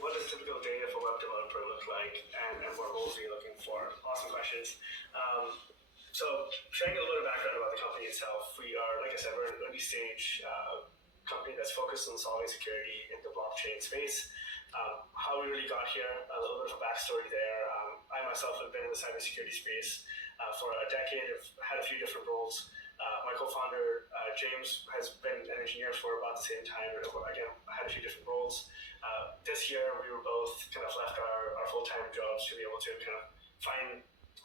what does a typical day of a web developer look like, and what roles are you looking for? Awesome questions. So sharing a little bit of background about the company itself, we are, like I said, we're an early stage company that's focused on solving security in the blockchain space. How we really got here, a little bit of a backstory there. I myself have been in the cybersecurity space for a decade. I've had a few different roles. My co-founder, James, has been an engineer for about the same time. And again, I had a few different roles. This year, we were both kind of left our full-time jobs to be able to kind of find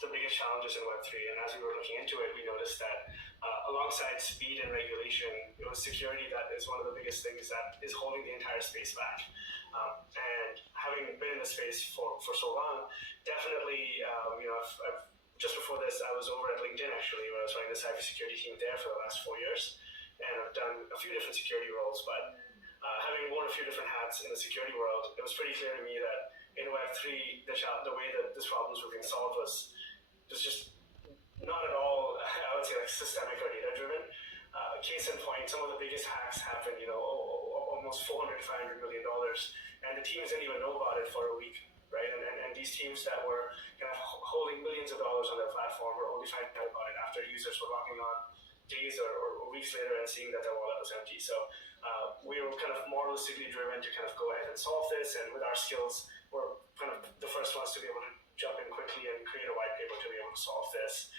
the biggest challenges in Web3. And as we were looking into it, we noticed that alongside speed and regulation, it was security that is one of the biggest things that is holding the entire space back. And having been in the space for so long, definitely, just before this, I was over at LinkedIn actually, where I was running the cybersecurity team there for the last 4 years. And I've done a few different security roles, but having worn a few different hats in the security world, it was pretty clear to me that in Web3, the way that these problems were being solved was just not at all, I would say, like systemic or data driven. Case in point, some of the biggest hacks happened, almost $400 to $500 million, and the teams didn't even know about it for a week, right? And these teams that were kind of holding millions of dollars on their platform were only finding out about it after users were logging on days or weeks later and seeing that their wallet was empty. So we were kind of moralistically driven to kind of go ahead and solve this, and with our skills, we're kind of the first ones to be able to jump in quickly and create a white paper to be able to solve this.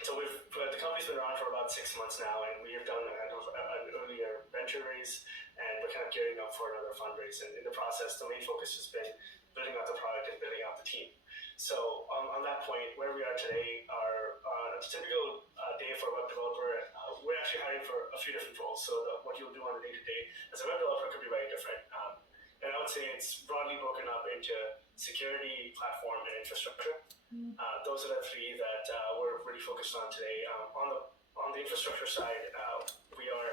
So the company's been around for about 6 months now, and we have done an earlier venture raise, and we're kind of gearing up for another fundraise. And in the process, the main focus has been building out the product and building out the team. So on that point, where we are today, a typical day for a web developer, we're actually hiring for a few different roles. So what you'll do on a day-to-day as a web developer could be very different. And I would say it's broadly broken up into security, platform, and infrastructure. Those are the three that we're really focused on today. On the infrastructure side, we are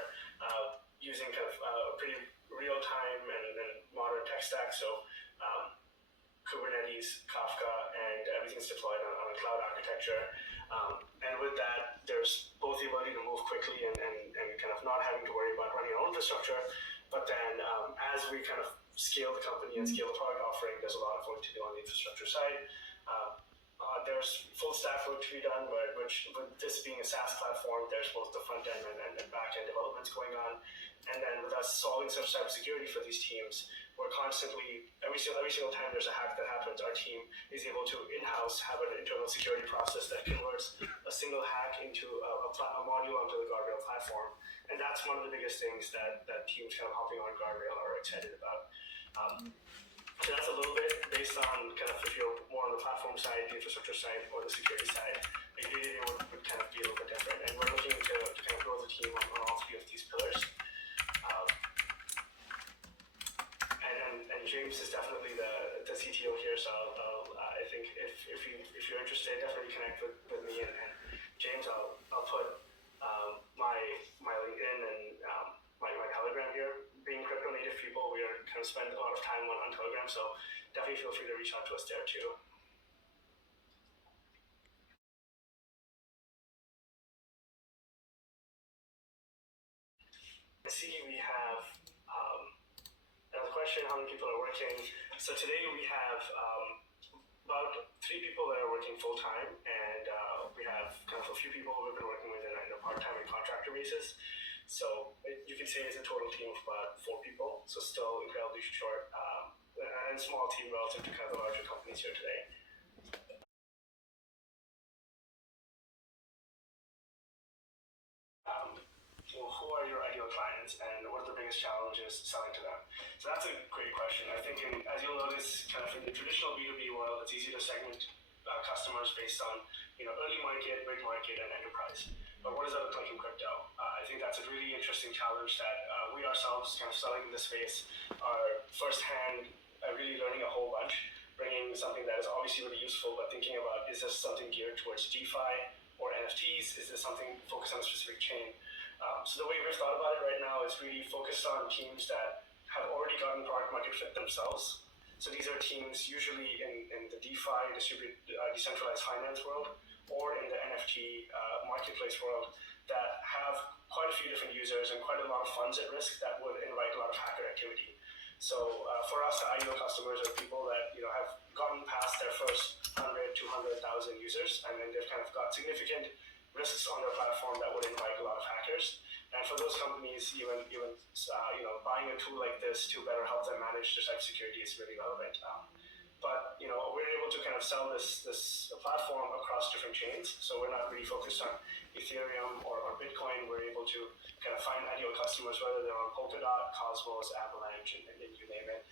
using kind of a pretty real-time and modern tech stack. So Kubernetes, Kafka, and everything's deployed on a cloud architecture. And with that, there's both the ability to move quickly and kind of not having to worry about running our own infrastructure. But then as we kind of scale the company and scale the product offering, there's a lot of work to do on the infrastructure side. There's full stack work to be done, but with this being a SaaS platform, there's both the front end and back end developments going on. And then with us solving some cybersecurity for these teams, we're constantly, every single time there's a hack that happens, our team is able to in-house have an internal security process that converts a single hack into a module onto the Guardrail platform. And that's one of the biggest things that teams kind of hopping on Guardrail are excited about. So that's a little bit based on kind of if you're more on the platform side, the infrastructure side, or the security side. It would kind of be a little bit different. And we're looking to kind of grow the team on all three of these pillars. And James is definitely the CTO here, so I think if you're interested, definitely connect with me and James. I'll put my LinkedIn and my Telegram here. Being crypto native people, we are kind of spend a lot of time on Telegram, so definitely feel free to reach out to us there too. I see we have another question, how many people are working? So today we have about 3 people that are working full-time, and we have kind of a few people we've been working with in a part-time and contractor basis. So you can say it's a total team of about 4 people, so still incredibly short and small team relative to kind of the larger companies here today. Well, who are your ideal clients and what are the biggest challenges selling to them? So that's a great question. I think as you'll notice, kind of in the traditional B2B world, it's easy to segment customers based on early market, mid market, and enterprise. But what does that look like in crypto? I think that's a really interesting challenge that we ourselves kind of selling in the space are firsthand really learning a whole bunch, bringing something that is obviously really useful, but thinking about, is this something geared towards DeFi or NFTs? Is this something focused on a specific chain? So the way we've thought about it right now is really focused on teams that have already gotten product market fit themselves. So these are teams usually in the DeFi, decentralized finance world, or in the NFT marketplace world that have quite a few different users and quite a lot of funds at risk that would invite a lot of hacker activity. So for us, ideal customers are people that have gotten past their first 100, 200,000 users, and then they've kind of got significant risks on their platform that would invite a lot of hackers. And for those companies, even buying a tool like this to better help them manage their cybersecurity is really relevant. But we're able to kind of sell this platform across different chains. So we're not really focused on Ethereum or Bitcoin. We're able to kind of find ideal customers, whether they're on Polkadot, Cosmos, Avalanche, and you name it.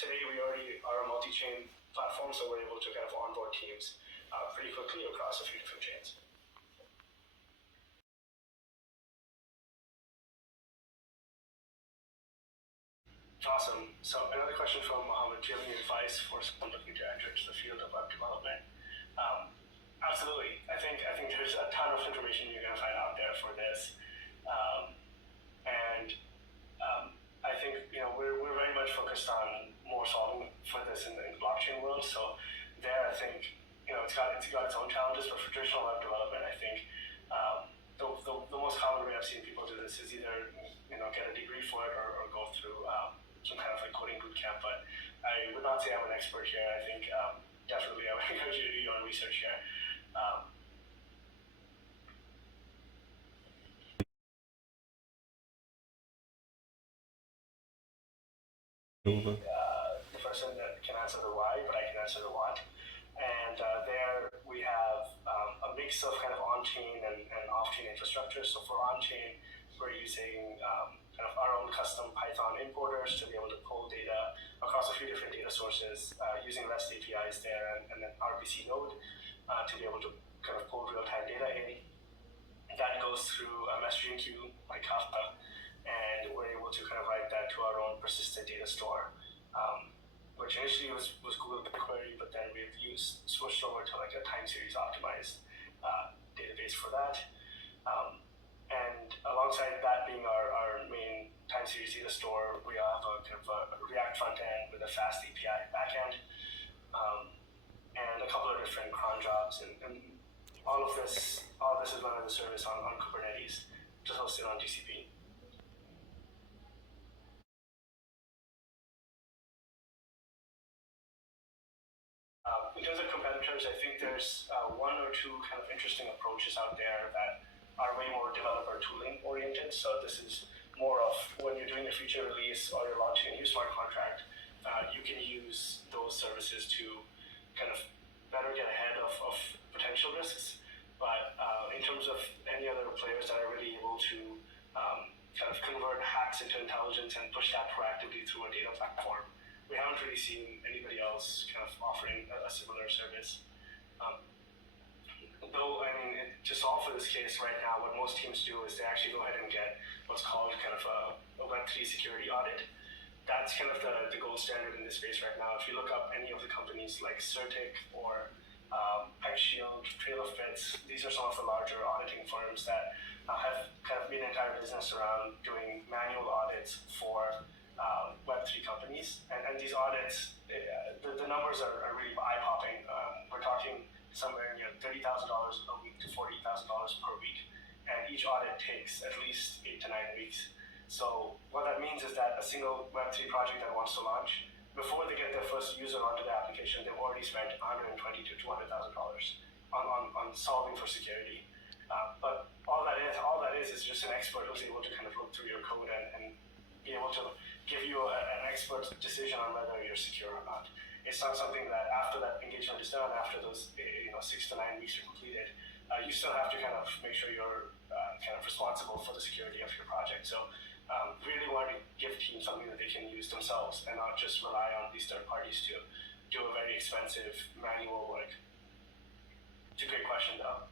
Today we already are a multi-chain platform, so we're able to kind of onboard teams pretty quickly across a few different chains. Awesome. So another question from Mohammed: do you have any advice for someone looking to enter into the field of web development? Absolutely. I think there's a ton of information you're going to find out there for this, and I think we're very much focused on more solving for this in the blockchain world. So there, I think it's got its own challenges, but for traditional web development, I think the most common way I've seen people do this is either get a degree for it or go through some kind of like coding bootcamp. But I would not say I'm an expert here. I think definitely I would encourage you to do your own research here. The person that can answer the why, but I can answer the what. And there we have a mix of kind of on-chain and off-chain infrastructure. So for on-chain, we're using kind of our own custom Python importers to be able to pull data across a few different data sources using REST APIs there and then RPC node to be able to kind of pull real-time data in. And that goes through a messaging queue like Kafka, and we're able to kind of write that to our own persistent data store, which initially was Google BigQuery, but then we've switched over to like a time series optimized database for that. And alongside that being our main time series data store, we have a kind of a React front end with a fast API backend, and a couple of different cron jobs, and all this is run as a service on Kubernetes, just hosted on GCP. In terms of competitors, I think there's one or two kind of interesting approaches out there that are way more developer tooling oriented. So this is more of when you're doing a feature release or you're launching a new smart contract, you can use those services to kind of better get ahead of potential risks. But in terms of any other players that are really able to kind of convert hacks into intelligence and push that proactively through a data platform, we haven't really seen anybody else kind of offering a similar service. Though, I mean, to solve for this case right now, what most teams do is they actually go ahead and get what's called kind of a Web3 security audit. That's kind of the gold standard in this space right now. If you look up any of the companies like Certic or PipeShield, Trail of Bits, these are some of the larger auditing firms that have kind of made an entire business around doing manual audits for Web3 companies. And these audits, the numbers are really eye-popping. We're talking somewhere near $30,000 a week to $40,000 per week, and each audit takes at least 8 to 9 weeks. So what that means is that a single Web3 project that wants to launch, before they get their first user onto the application, they've already spent $120,000 to $200,000 on solving for security. But all that is just an expert who's able to kind of look through your code and be able to give you an expert decision on whether you're secure or not. It's not something that after that engagement is done, after those 6 to 9 weeks are completed, you still have to kind of make sure you're kind of responsible for the security of your project. So really want to give teams something that they can use themselves and not just rely on these third parties to do a very expensive manual work. It's a great question though.